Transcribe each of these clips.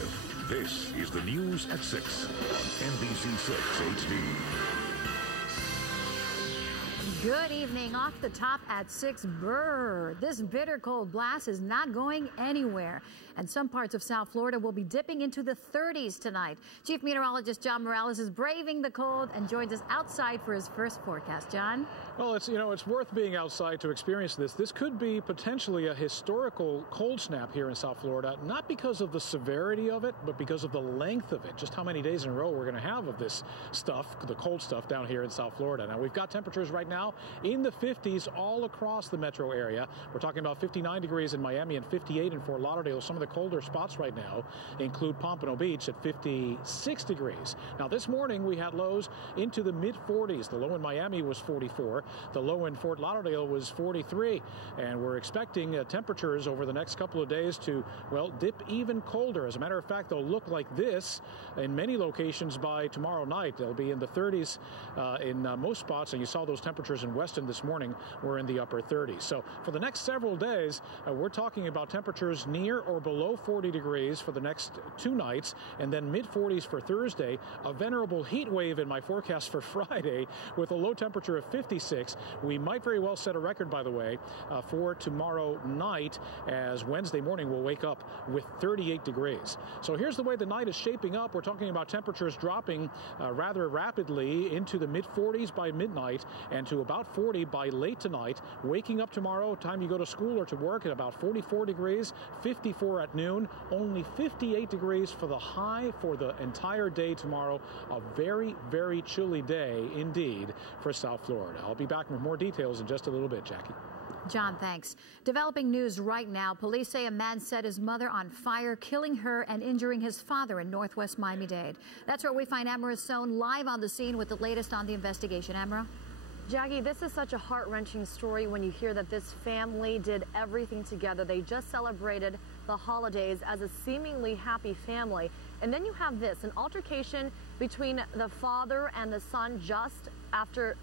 5. This is the news at 6 on NBC 6 HD. Good evening. Off the top at 6, brr. This bitter cold blast is not going anywhere. And some parts of South Florida will be dipping into the 30s tonight. Chief Meteorologist John Morales is braving the cold and joins us outside for his first forecast. John? Well, it's worth being outside to experience this. This could be potentially a historical cold snap here in South Florida, not because of the severity of it, but because of the length of it. Just how many days in a row we're going to have of this stuff, the cold stuff down here in South Florida. Now, we've got temperatures right now in the 50s all across the metro area. We're talking about 59 degrees in Miami and 58 in Fort Lauderdale. Some of the colder spots right now include Pompano Beach at 56 degrees. Now, this morning we had lows into the mid-40s. The low in Miami was 44. The low in Fort Lauderdale was 43. And we're expecting temperatures over the next couple of days to, well, dip even colder. As a matter of fact, they'll look like this in many locations by tomorrow night. They'll be in the 30s in most spots, and you saw those temperatures in Weston this morning were in the upper 30s. So for the next several days, we're talking about temperatures near or below 40 degrees for the next 2 nights, and then mid-40s for Thursday. A venerable heat wave in my forecast for Friday with a low temperature of 56. We might very well set a record, by the way, for tomorrow night, as Wednesday morning we'll wake up with 38 degrees. So here's the way the night is shaping up. We're talking about temperatures dropping rather rapidly into the mid-40s by midnight and to about 40 by late tonight. Waking up tomorrow, time you go to school or to work, at about 44 degrees, 54 at noon, only 58 degrees for the high for the entire day tomorrow. A very, very chilly day indeed for South Florida. I'll be back with more details in just a little bit, Jackie. John, thanks. Developing news right now. Police say a man set his mother on fire, killing her and injuring his father in northwest Miami-Dade. That's where we find Amara Sohn live on the scene with the latest on the investigation. Amara? Jackie, this is such a heart-wrenching story when you hear that this family did everything together. They just celebrated the holidays as a seemingly happy family. And then you have this, an altercation between the father and the son just after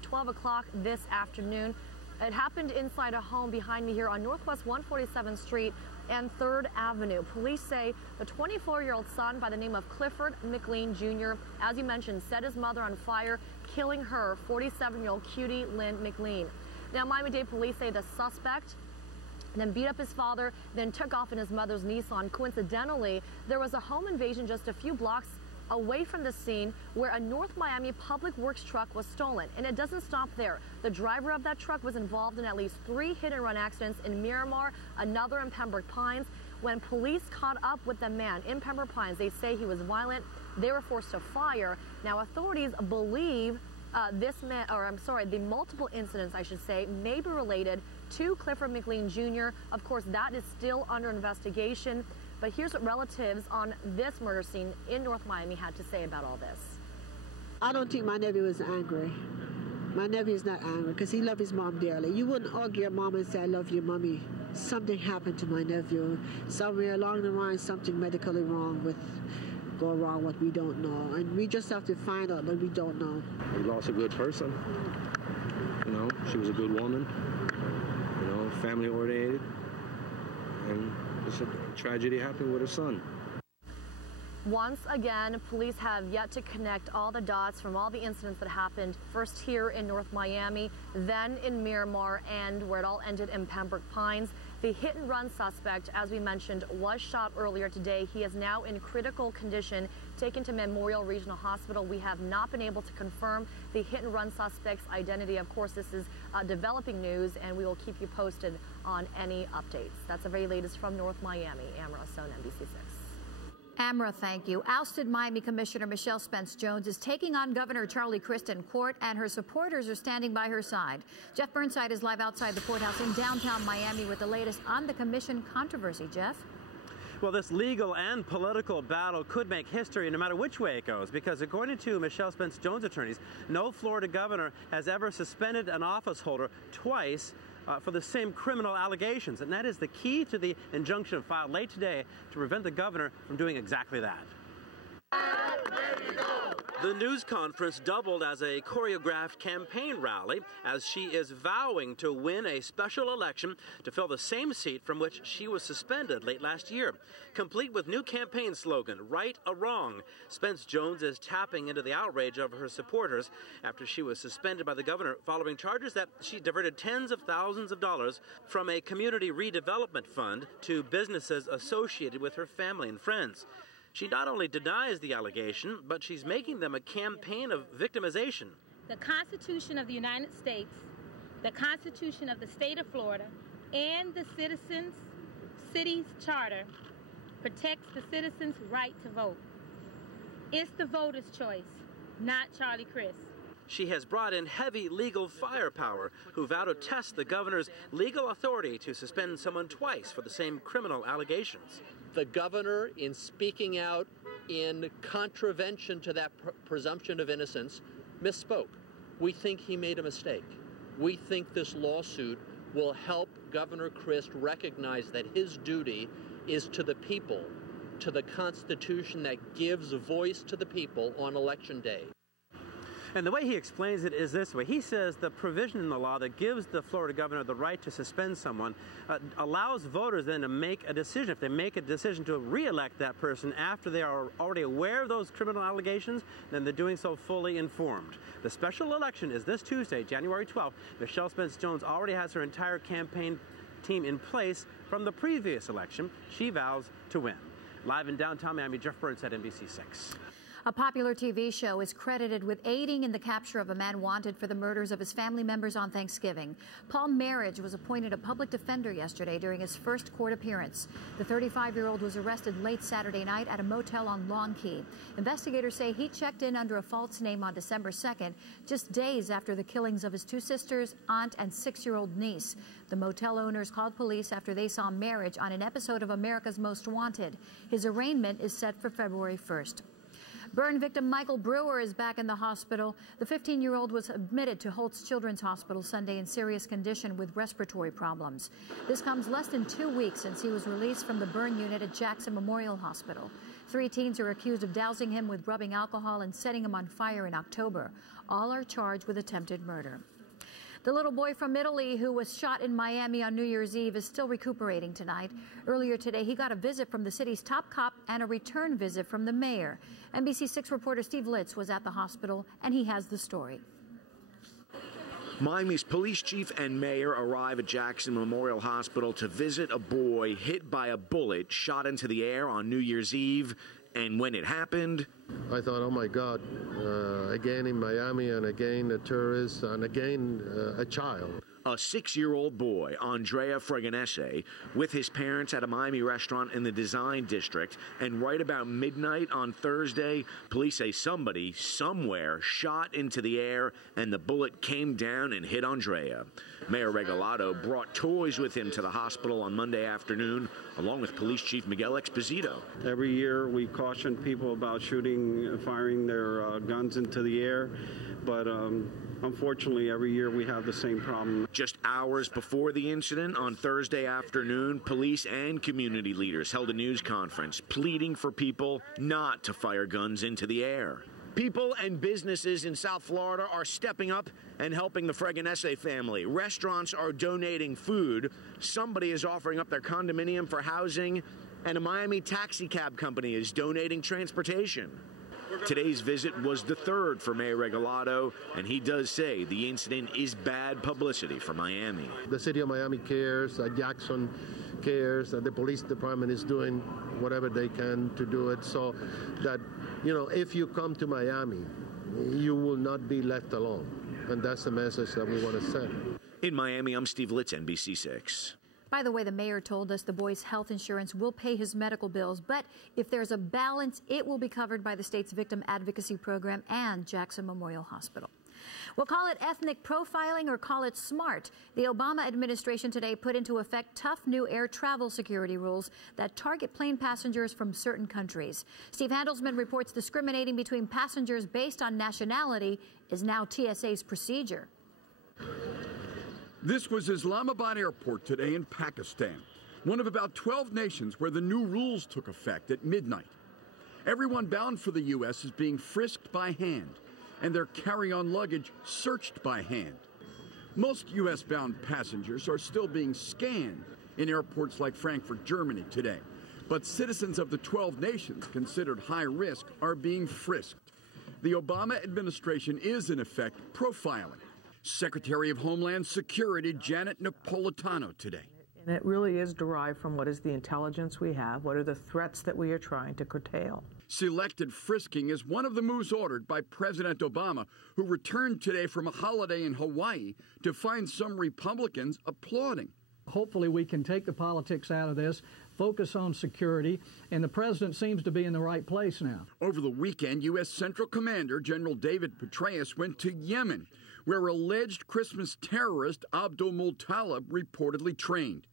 12 o'clock this afternoon. It happened inside a home behind me here on Northwest 147th Street and 3rd Avenue. Police say the 24-year-old son by the name of Clifford McLean Jr., as you mentioned, set his mother on fire, killing her, 47-year-old Cutie Lynn McLean. Now, Miami-Dade police say the suspect then beat up his father, then took off in his mother's Nissan. Coincidentally, there was a home invasion just a few blocks away from the scene where a North Miami Public Works truck was stolen. And it doesn't stop there. The driver of that truck was involved in at least 3 hit-and-run accidents in Miramar, another in Pembroke Pines. When police caught up with the man in Pembroke Pines, they say he was violent. They were forced to fire. Now, authorities believe the multiple incidents, I should say, may be related to Clifford McLean Jr. Of course, that is still under investigation. But here's what relatives on this murder scene in North Miami had to say about all this. I don't think my nephew was angry. My nephew is not angry because he loved his mom dearly. You wouldn't argue your mom and say, I love you, mommy. Something happened to my nephew. Somewhere along the line, something medically wrong what we don't know. And we just have to find out that we don't know. We lost a good person. You know, she was a good woman. You know, family oriented. And it's a tragedy happened with her son. Once again, police have yet to connect all the dots from all the incidents that happened, first here in North Miami, then in Miramar, and where it all ended in Pembroke Pines. The hit-and-run suspect, as we mentioned, was shot earlier today. He is now in critical condition, taken to Memorial Regional Hospital. We have not been able to confirm the hit-and-run suspect's identity. Of course, this is developing news, and we will keep you posted on any updates. That's the very latest from North Miami. Amara Sohn, NBC 6. Amara, thank you. Ousted Miami Commissioner Michelle Spence-Jones is taking on Governor Charlie Crist in court, and her supporters are standing by her side. Jeff Burnside is live outside the courthouse in downtown Miami with the latest on the commission controversy. Jeff? Well, this legal and political battle could make history no matter which way it goes, because according to Michelle Spence-Jones' attorneys, no Florida governor has ever suspended an office holder twice for the same criminal allegations. And that is the key to the injunction filed late today to prevent the governor from doing exactly that. The news conference doubled as a choreographed campaign rally as she is vowing to win a special election to fill the same seat from which she was suspended late last year. Complete with new campaign slogan, right or wrong, Spence Jones is tapping into the outrage of her supporters after she was suspended by the governor following charges that she diverted tens of thousands of dollars from a community redevelopment fund to businesses associated with her family and friends. She not only denies the allegation, but she's making them a campaign of victimization. The Constitution of the United States, the Constitution of the State of Florida, and the city's charter protects the citizens' right to vote. It's the voter's choice, not Charlie Crist. She has brought in heavy legal firepower who vow to test the governor's legal authority to suspend someone twice for the same criminal allegations. The governor, in speaking out in contravention to that presumption of innocence, misspoke. We think he made a mistake. We think this lawsuit will help Governor Crist recognize that his duty is to the people, to the Constitution that gives a voice to the people on Election Day. And the way he explains it is this way. He says the provision in the law that gives the Florida governor the right to suspend someone allows voters then to make a decision. If they make a decision to re-elect that person after they are already aware of those criminal allegations, then they're doing so fully informed. The special election is this Tuesday, January 12th. Michelle Spence Jones already has her entire campaign team in place from the previous election. She vows to win. Live in downtown Miami, Jeff Burnside, NBC6. A popular TV show is credited with aiding in the capture of a man wanted for the murders of his family members on Thanksgiving. Paul Marriage was appointed a public defender yesterday during his first court appearance. The 35-year-old was arrested late Saturday night at a motel on Long Key. Investigators say he checked in under a false name on December 2nd, just days after the killings of his two sisters, aunt, and 6-year-old niece. The motel owners called police after they saw Marriage on an episode of America's Most Wanted. His arraignment is set for February 1st. Burn victim Michael Brewer is back in the hospital. The 15-year-old was admitted to Holtz Children's Hospital Sunday in serious condition with respiratory problems. This comes less than 2 weeks since he was released from the burn unit at Jackson Memorial Hospital. 3 teens are accused of dousing him with rubbing alcohol and setting him on fire in October. All are charged with attempted murder. The little boy from Italy who was shot in Miami on New Year's Eve is still recuperating tonight. Earlier today, he got a visit from the city's top cop and a return visit from the mayor. NBC6 reporter Steve Litz was at the hospital, and he has the story. Miami's police chief and mayor arrive at Jackson Memorial Hospital to visit a boy hit by a bullet shot into the air on New Year's Eve. And when it happened, I thought, oh my God, again in Miami, and again a tourist, and again a child. A 6-year-old boy, Andrea Fregonese, with his parents at a Miami restaurant in the Design District, and right about midnight on Thursday, police say somebody, somewhere, shot into the air, and the bullet came down and hit Andrea. Mayor Regalado brought toys with him to the hospital on Monday afternoon, along with Police Chief Miguel Exposito. Every year we caution people about firing their guns into the air, but unfortunately, every year we have the same problem. Just hours before the incident on Thursday afternoon, police and community leaders held a news conference pleading for people not to fire guns into the air. People and businesses in South Florida are stepping up and helping the Fregonese family. Restaurants are donating food. Somebody is offering up their condominium for housing, and a Miami taxi cab company is donating transportation. Today's visit was the third for Mayor Regalado, and he does say the incident is bad publicity for Miami. The city of Miami cares, Jackson cares, the police department is doing whatever they can to do it so that, you know, if you come to Miami, you will not be left alone. And that's the message that we want to send. In Miami, I'm Steve Litz, NBC6. By the way, the mayor told us the boy's health insurance will pay his medical bills, but if there's a balance, it will be covered by the state's victim advocacy program and Jackson Memorial Hospital. We'll call it ethnic profiling or call it smart. The Obama administration today put into effect tough new air travel security rules that target plane passengers from certain countries. Steve Handelsman reports discriminating between passengers based on nationality is now TSA's procedure. This was Islamabad Airport today in Pakistan, one of about 12 nations where the new rules took effect at midnight. Everyone bound for the U.S. is being frisked by hand, and their carry-on luggage searched by hand. Most U.S.-bound passengers are still being scanned in airports like Frankfurt, Germany today. But citizens of the 12 nations considered high risk are being frisked. The Obama administration is, in effect, profiling. Secretary of Homeland Security Janet Napolitano today. And it really is derived from what is the intelligence we have, what are the threats that we are trying to curtail. Selected frisking is one of the moves ordered by President Obama, who returned today from a holiday in Hawaii to find some Republicans applauding. Hopefully we can take the politics out of this, focus on security, and the president seems to be in the right place now. Over the weekend, U.S. Central Commander General David Petraeus went to Yemen, where alleged Christmas terrorist Abdul Muttalib reportedly trained.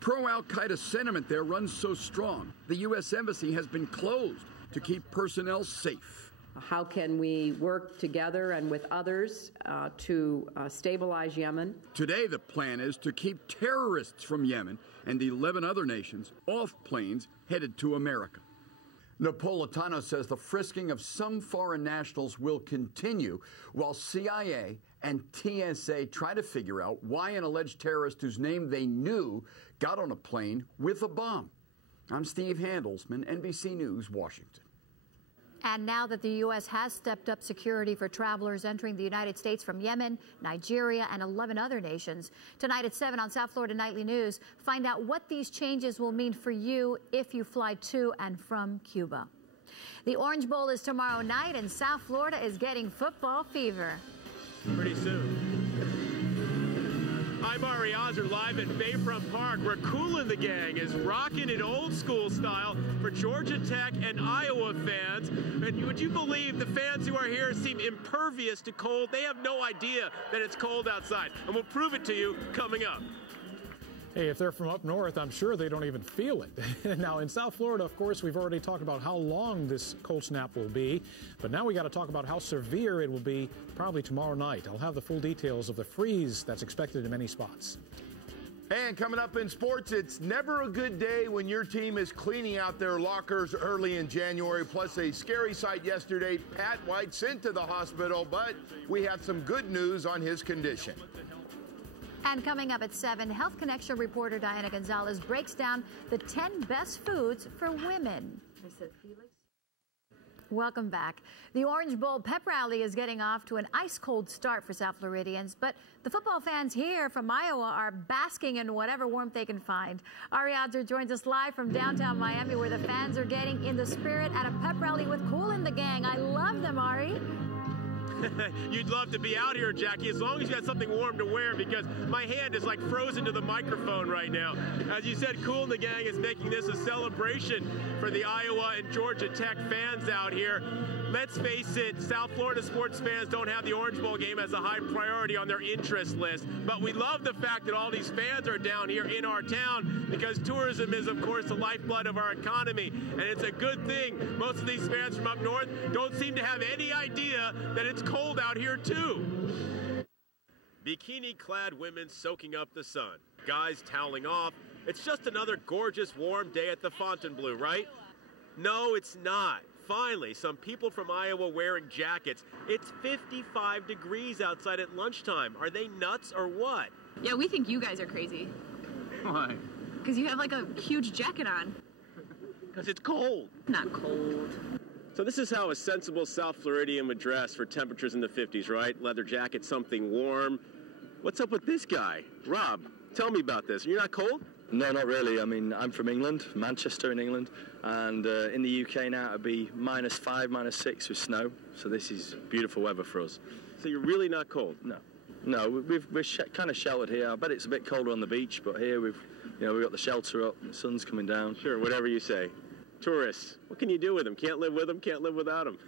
Pro-Al-Qaeda sentiment there runs so strong, the U.S. Embassy has been closed to keep personnel safe. How can we work together and with others to stabilize Yemen? Today, the plan is to keep terrorists from Yemen and 11 other nations off planes headed to America. Napolitano says the frisking of some foreign nationals will continue while CIA and TSA try to figure out why an alleged terrorist whose name they knew got on a plane with a bomb. I'm Steve Handelsman, NBC News, Washington. And now that the U.S. has stepped up security for travelers entering the United States from Yemen, Nigeria, and 11 other nations, tonight at 7 on South Florida Nightly News, find out what these changes will mean for you if you fly to and from Cuba. The Orange Bowl is tomorrow night, and South Florida is getting football fever. Pretty soon. I'm Ari Ozer live at Bayfront Park, where Kool and the Gang is rocking it old school style for Georgia Tech and Iowa fans. And would you believe the fans who are here seem impervious to cold? They have no idea that it's cold outside. And we'll prove it to you coming up. Hey, if they're from up north, I'm sure they don't even feel it. Now, in South Florida, of course, we've already talked about how long this cold snap will be. But now we got to talk about how severe it will be probably tomorrow night. I'll have the full details of the freeze that's expected in many spots. And coming up in sports, it's never a good day when your team is cleaning out their lockers early in January. Plus a scary sight yesterday, Pat White sent to the hospital, but we have some good news on his condition. And coming up at 7, Health Connection reporter Diana Gonzalez breaks down the 10 best foods for women. Welcome back. The Orange Bowl pep rally is getting off to an ice-cold start for South Floridians, but the football fans here from Iowa are basking in whatever warmth they can find. Ari Ozer joins us live from downtown Miami, where the fans are getting in the spirit at a pep rally with Kool and the Gang. I love them, Ari. You'd love to be out here, Jackie, as long as you had something warm to wear, because my hand is like frozen to the microphone right now. As you said, Kool and the Gang is making this a celebration for the Iowa and Georgia Tech fans out here. Let's face it, South Florida sports fans don't have the Orange Bowl game as a high priority on their interest list. But we love the fact that all these fans are down here in our town, because tourism is, of course, the lifeblood of our economy. And it's a good thing. Most of these fans from up north don't seem to have any idea that it's cold out here, too. Bikini-clad women soaking up the sun. Guys toweling off. It's just another gorgeous, warm day at the Fontainebleau, right? No, it's not. Finally, some people from Iowa wearing jackets. It's 55 degrees outside at lunchtime. Are they nuts or what? Yeah, we think you guys are crazy. Why? Because you have like a huge jacket on. Because it's cold. Not cold. So this is how a sensible South Floridian would dress for temperatures in the 50s, right? Leather jacket, something warm. What's up with this guy? Rob, tell me about this. You're not cold? No, not really. I mean, I'm from England, Manchester in England, and in the UK now it'd be -5, -6 with snow. So this is beautiful weather for us. So you're really not cold? No, we're kind of sheltered here. I bet it's a bit colder on the beach, but here we've got the shelter up. The sun's coming down. Sure, whatever you say. Tourists, what can you do with them? Can't live with them, can't live without them.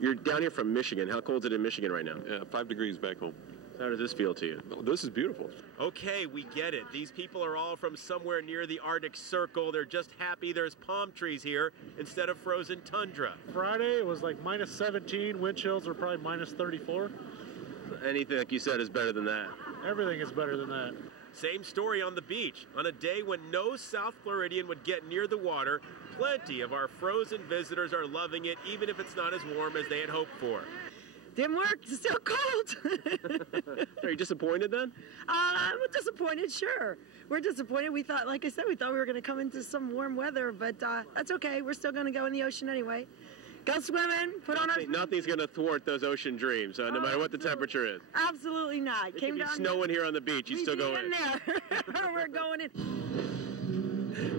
You're down here from Michigan. How cold is it in Michigan right now? Yeah, 5 degrees back home. How does this feel to you? Oh, this is beautiful. Okay, we get it. These people are all from somewhere near the Arctic Circle. They're just happy there's palm trees here instead of frozen tundra. Friday, it was like -17. Wind chills were probably -34. Anything, like you said, is better than that. Everything is better than that. Same story on the beach. On a day when no South Floridian would get near the water, plenty of our frozen visitors are loving it, even if it's not as warm as they had hoped for. Didn't work. It's still cold. Are you disappointed then? I'm disappointed, sure. We're disappointed. We thought, like I said, we thought we were going to come into some warm weather, but that's okay. We're still going to go in the ocean anyway. Go swimming, put on our... Nothing's going to thwart those ocean dreams, no matter what the temperature is. Absolutely not. It could be snowing here on the beach. You still go in. We're going in.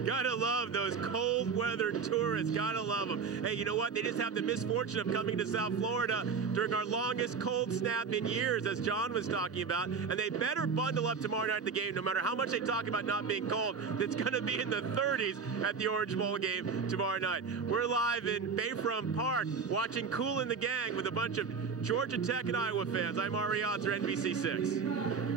Gotta love those cold weather tourists. Gotta love them. Hey, you know what? They just have the misfortune of coming to South Florida during our longest cold snap in years, as John was talking about. And they better bundle up tomorrow night at the game, no matter how much they talk about not being cold. It's going to be in the 30s at the Orange Bowl game tomorrow night. We're live in Bayfront Park watching Kool and the Gang with a bunch of Georgia Tech and Iowa fans. I'm Ari Otzer, NBC6.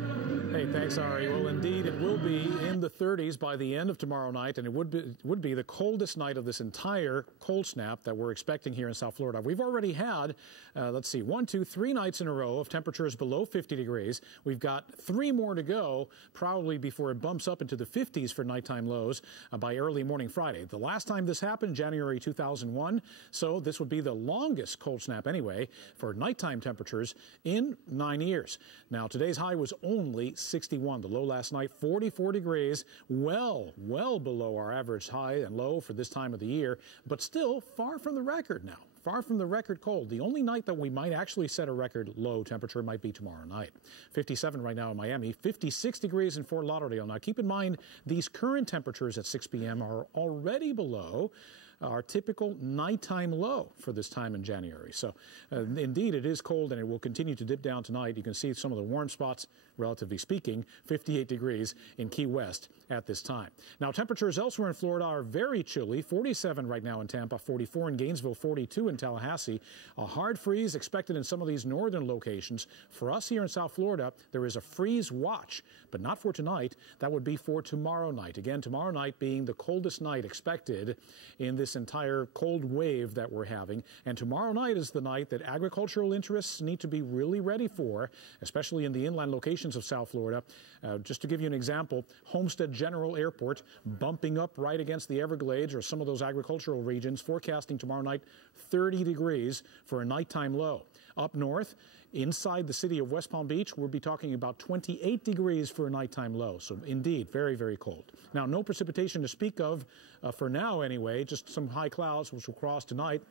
Hey, thanks, Ari. Well, indeed, it will be in the 30s by the end of tomorrow night, and it would be the coldest night of this entire cold snap that we're expecting here in South Florida. We've already had, let's see, 1, 2, 3 nights in a row of temperatures below 50 degrees. We've got 3 more to go, probably before it bumps up into the 50s for nighttime lows by early morning Friday. The last time this happened, January 2001, so this would be the longest cold snap anyway for nighttime temperatures in 9 years. Now, today's high was only 61. The low last night, 44 degrees, well below our average high and low for this time of the year, but still far from the record now. Far from the record cold. The only night that we might actually set a record low temperature might be tomorrow night. 57 right now in Miami, 56 degrees in Fort Lauderdale. Now keep in mind, these current temperatures at 6 p.m. are already below our typical nighttime low for this time in January. So indeed it is cold, and it will continue to dip down tonight. You can see some of the warm spots, relatively speaking, 58 degrees in Key West at this time. Now temperatures elsewhere in Florida are very chilly. 47 right now in Tampa, 44 in Gainesville, 42 in Tallahassee. A hard freeze expected in some of these northern locations. For us here in South Florida, there is a freeze watch, but not for tonight. That would be for tomorrow night. Again, tomorrow night being the coldest night expected in this entire cold wave that we're having. And tomorrow night is the night that agricultural interests need to be really ready for, especially in the inland locations of South Florida. Just to give you an example, Homestead General Airport bumping up right against the Everglades or some of those agricultural regions, forecasting tomorrow night 30 degrees for a nighttime low. Up north, inside the city of West Palm Beach, we'll be talking about 28 degrees for a nighttime low. So indeed, very, very cold. Now, no precipitation to speak of for now anyway, just some high clouds which will cross tonight.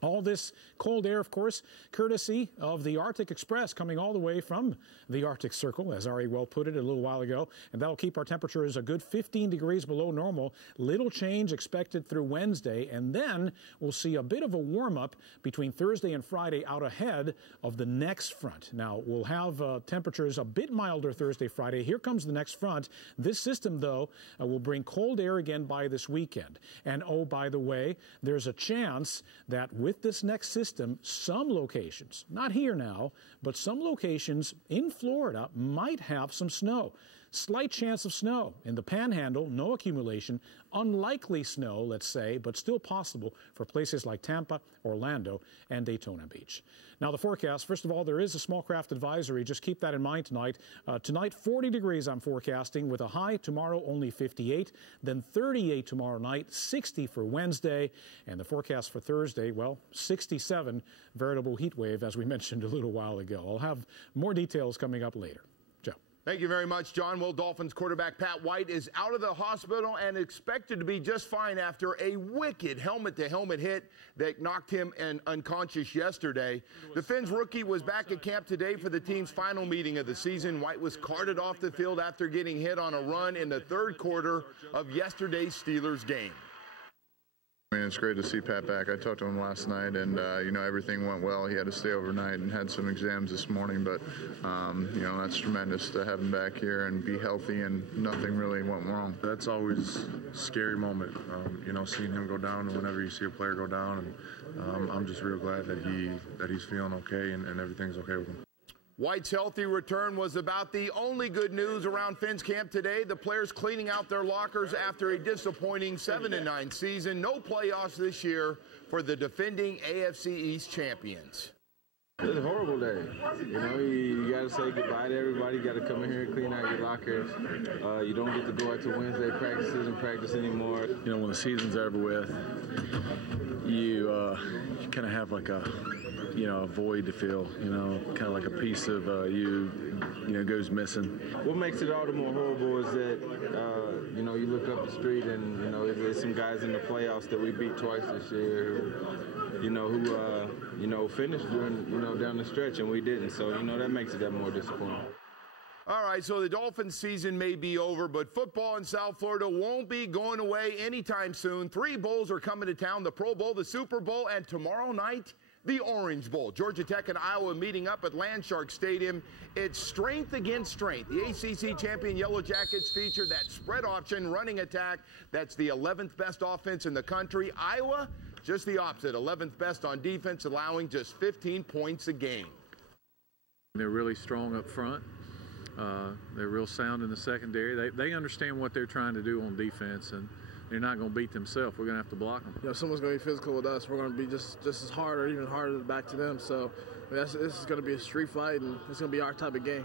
All this cold air, of course, courtesy of the Arctic Express coming all the way from the Arctic Circle, as Ari well put it a little while ago, and that'll keep our temperatures a good 15 degrees below normal. Little change expected through Wednesday, and then we'll see a bit of a warm-up between Thursday and Friday out ahead of the next front. Now, we'll have temperatures a bit milder Thursday, Friday. Here comes the next front. This system, though, will bring cold air again by this weekend. And, oh, by the way, there's a chance that with this next system, some locations, not here now, but some locations in Florida might have some snow. Slight chance of snow in the Panhandle, no accumulation, unlikely snow, let's say, but still possible for places like Tampa, Orlando, and Daytona Beach. Now the forecast, first of all, there is a small craft advisory. Just keep that in mind tonight. Tonight, 40 degrees I'm forecasting with a high tomorrow only 58, then 38 tomorrow night, 60 for Wednesday, and the forecast for Thursday, well, 67, veritable heat wave, as we mentioned a little while ago. I'll have more details coming up later. Thank you very much, John. Well, Dolphins quarterback Pat White is out of the hospital and expected to be just fine after a wicked helmet-to-helmet hit that knocked him unconscious yesterday. The Fins rookie was back at camp today for the team's final meeting of the season. White was carted off the field after getting hit on a run in the third quarter of yesterday's Steelers game. I mean, it's great to see Pat back. I talked to him last night, and, everything went well. He had to stay overnight and had some exams this morning, but, that's tremendous to have him back here and be healthy, and nothing really went wrong. That's always a scary moment, seeing him go down, and whenever you see a player go down, and I'm just real glad that he's feeling okay and everything's okay with him. White's healthy return was about the only good news around Fins camp today. The players cleaning out their lockers after a disappointing 7-9 season. No playoffs this year for the defending AFC East champions. It's a horrible day. You know, you got to say goodbye to everybody. You got to come in here and clean out your lockers. You don't get to go out to Wednesday practices and practice anymore. You know, when the season's over with, you kind of have like a void to fill, kind of like a piece of you goes missing. What makes it all the more horrible is that, you look up the street and, there's some guys in the playoffs that we beat twice this year who finished during, down the stretch, and we didn't. So, that makes it that more disappointing. All right, so the Dolphins season may be over, but football in South Florida won't be going away anytime soon. 3 bowls are coming to town: the Pro Bowl, the Super Bowl, and tomorrow night, the Orange Bowl. Georgia Tech and Iowa meeting up at Landshark Stadium. It's strength against strength. The ACC champion Yellow Jackets feature that spread option running attack. That's the 11th best offense in the country. Iowa, just the opposite, 11th best on defense, allowing just 15 points a game. They're really strong up front. They're real sound in the secondary. They understand what they're trying to do on defense, and they're not going to beat themselves. We're going to have to block them. If someone's going to be physical with us, we're going to be just as hard or even harder back to them. So this is going to be a street fight, and it's going to be our type of game.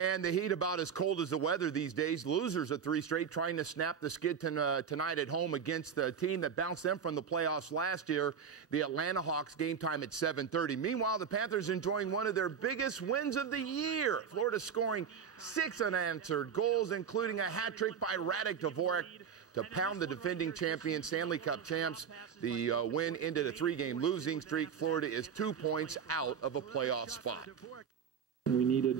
And the heat about as cold as the weather these days. Losers at 3 straight, trying to snap the skid tonight at home against the team that bounced them from the playoffs last year, the Atlanta Hawks. Game time at 7:30. Meanwhile, the Panthers enjoying one of their biggest wins of the year. Florida scoring 6 unanswered goals, including a hat trick by Radek Dvorak to pound the defending champion Stanley Cup champs. The win ended a 3-game losing streak. Florida is 2 points out of a playoff spot. We needed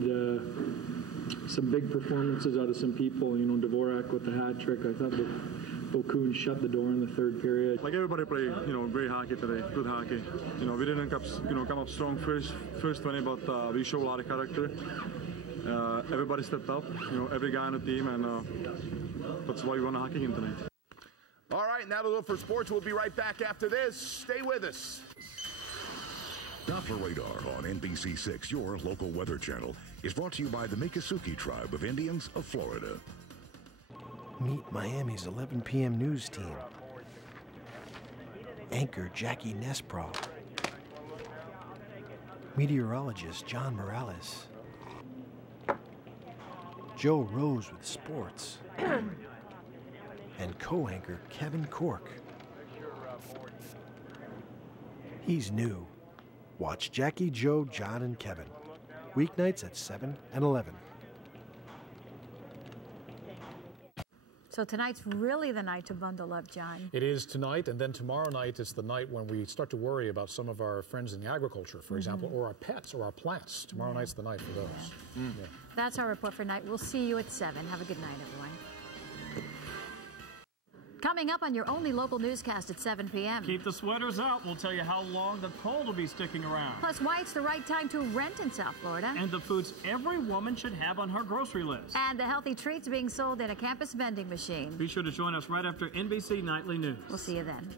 some big performances out of some people. Dvorak with the hat trick. I thought that Okun shut the door in the 3rd period. Like everybody played, great hockey today, good hockey. We didn't come up strong first 20, but we showed a lot of character. Everybody stepped up, every guy on the team, and that's why we won a hockey game tonight. All right, now to look for sports. We'll be right back after this. Stay with us. Doppler Radar on NBC6, your local weather channel, is brought to you by the Miccosukee Tribe of Indians of Florida. Meet Miami's 11 p.m. news team. Anchor Jackie Nesprov. Meteorologist John Morales. Joe Rose with sports. And co-anchor Kevin Cork. He's new. Watch Jackie, Joe, John, and Kevin. Weeknights at 7 and 11. So tonight's really the night to bundle up, John. It is tonight, and then tomorrow night is the night when we start to worry about some of our friends in agriculture, for example, or our pets or our plants. Tomorrow night's the night for those. Yeah. That's our report for tonight. We'll see you at 7. Have a good night, everyone. Coming up on your only local newscast at 7 p.m. Keep the sweaters out. We'll tell you how long the cold will be sticking around. Plus, why it's the right time to rent in South Florida. And the foods every woman should have on her grocery list. And the healthy treats being sold in a campus vending machine. Be sure to join us right after NBC Nightly News. We'll see you then.